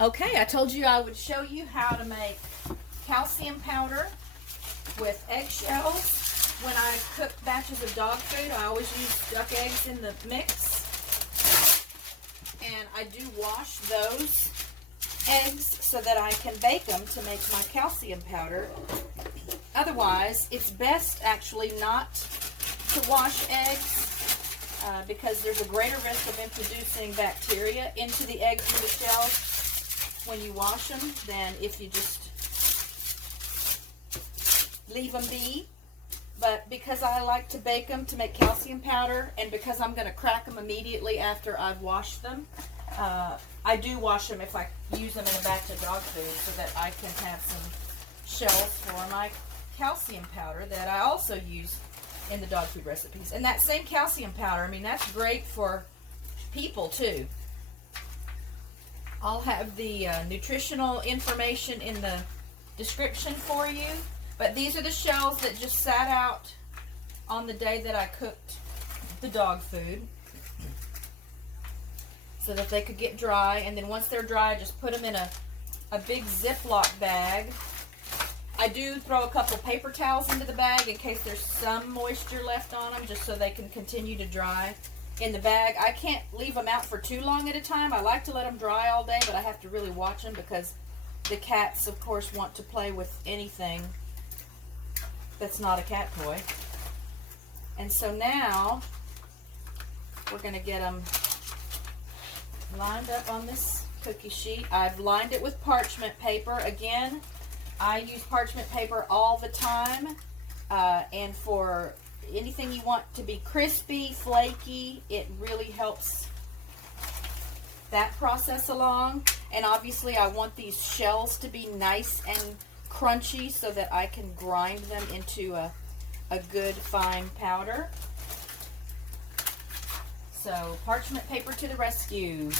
Okay, I told you I would show you how to make calcium powder with eggshells. When I cook batches of dog food, I always use duck eggs in the mix. And I do wash those eggs so that I can bake them to make my calcium powder. Otherwise, it's best actually not to wash eggs because there's a greater risk of introducing bacteria into the eggs or the shells when you wash them than if you just leave them be. But because I like to bake them to make calcium powder, and because I'm going to crack them immediately after I've washed them, I do wash them if I use them in a batch of dog food so that I can have some shells for my calcium powder that I also use in the dog food recipes. And that same calcium powder, I mean, that's great for people too. I'll have the nutritional information in the description for you. But these are the shells that just sat out on the day that I cooked the dog food so that they could get dry. And then once they're dry, just put them in a big Ziploc bag. I do throw a couple paper towels into the bag in case there's some moisture left on them, just so they can continue to dry in the bag. I can't leave them out for too long at a time. I like to let them dry all day, but I have to really watch them because the cats, of course, want to play with anything that's not a cat toy. And so now we're going to get them lined up on this cookie sheet. I've lined it with parchment paper. Again, I use parchment paper all the time. And for anything you want to be crispy, flaky, it really helps that process along. And obviously I want these shells to be nice and crunchy so that I can grind them into a good fine powder. So parchment paper to the rescue.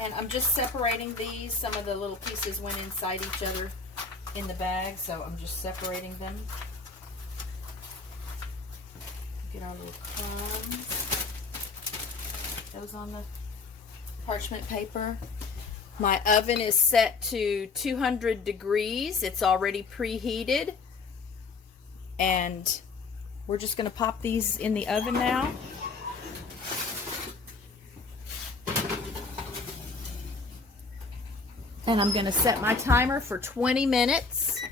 And I'm just separating these. Some of the little pieces went inside each other in the bag, so I'm just separating them. Get our little crumbs. Those on the parchment paper. My oven is set to 200 degrees. It's already preheated. And we're just going to pop these in the oven now. And I'm going to set my timer for 20 minutes.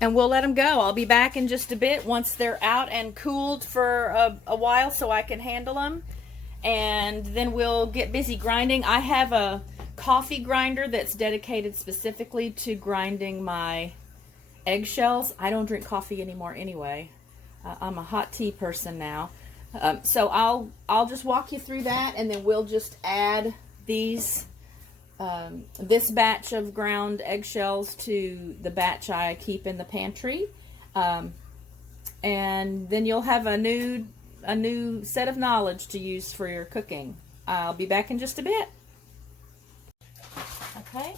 And we'll let them go. I'll be back in just a bit once they're out and cooled for a while so I can handle them. And then we'll get busy grinding. I have a coffee grinder that's dedicated specifically to grinding my eggshells. I don't drink coffee anymore anyway. I'm a hot tea person now. So I'll just walk you through that, and then we'll just add these this batch of ground eggshells to the batch I keep in the pantry, and then you'll have a new set of knowledge to use for your cooking. I'll be back in just a bit. Okay,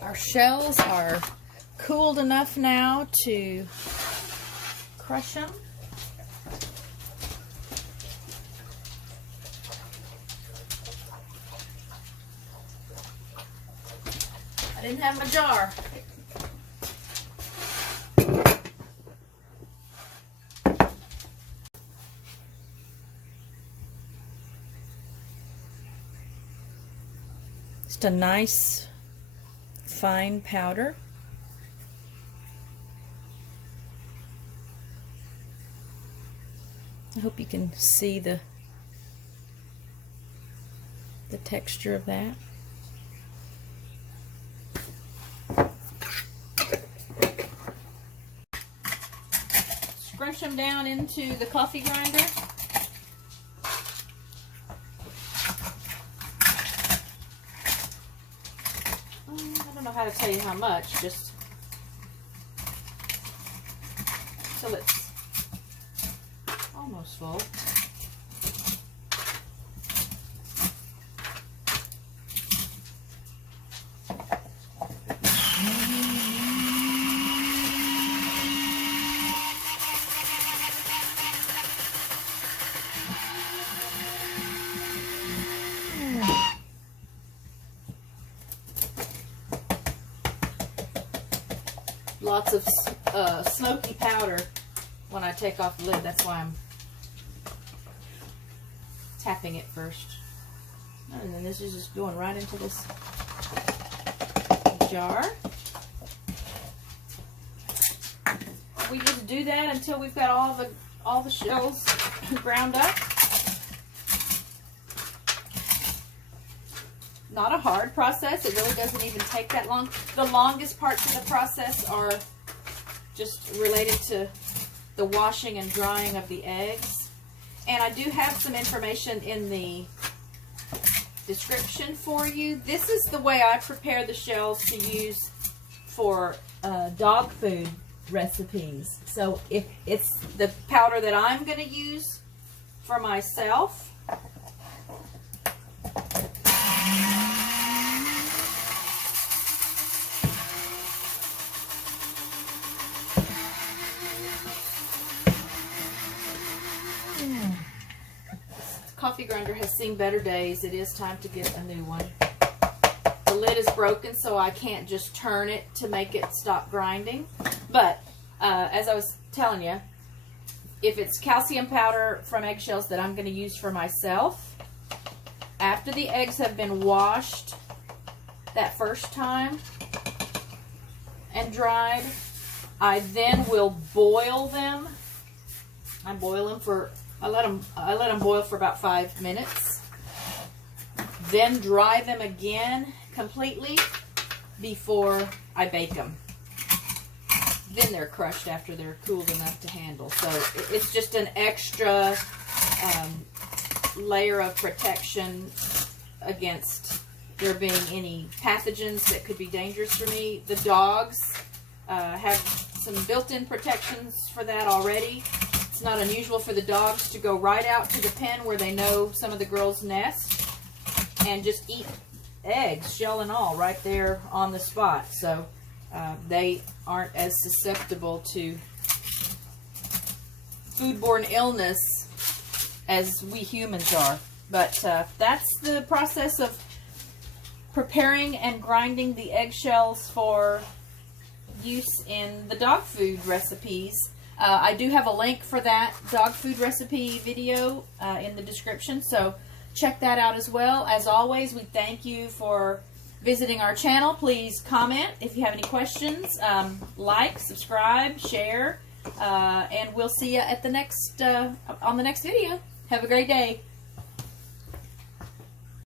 our shells are cooled enough now to crush them. I didn't have my jar. Just a nice fine powder. I hope you can see the texture of that. Scrunch them down into the coffee grinder. I don't know how to tell you how much, just till it's almost full. lots of smoky powder when I take off the lid. That's why I'm tapping it first. And then this is just going right into this jar. We just do that until we've got all the shells ground up. Not a hard process. It really doesn't even take that long. The longest parts of the process are just related to the washing and drying of the eggs. And I do have some information in the description for you. This is the way I prepare the shells to use for dog food recipes. So if it's the powder that I'm going to use for myself, coffee grinder has seen better days. It is time to get a new one. The lid is broken, so I can't just turn it to make it stop grinding. But as I was telling you, if it's calcium powder from eggshells that I'm going to use for myself, after the eggs have been washed that first time and dried, I then will boil them. I boil them for I let them boil for about 5 minutes. Then dry them again completely before I bake them. Then they're crushed after they're cooled enough to handle. So it's just an extra layer of protection against there being any pathogens that could be dangerous for me. The dogs have some built-in protections for that already. It's not unusual for the dogs to go right out to the pen where they know some of the girls nest and just eat eggs, shell and all, right there on the spot. So they aren't as susceptible to foodborne illness as we humans are. But that's the process of preparing and grinding the eggshells for use in the dog food recipes. I do have a link for that dog food recipe video in the description, so check that out as well. As always, we thank you for visiting our channel. Please comment if you have any questions. Like, subscribe, share, and we'll see you at the next on the next video. Have a great day.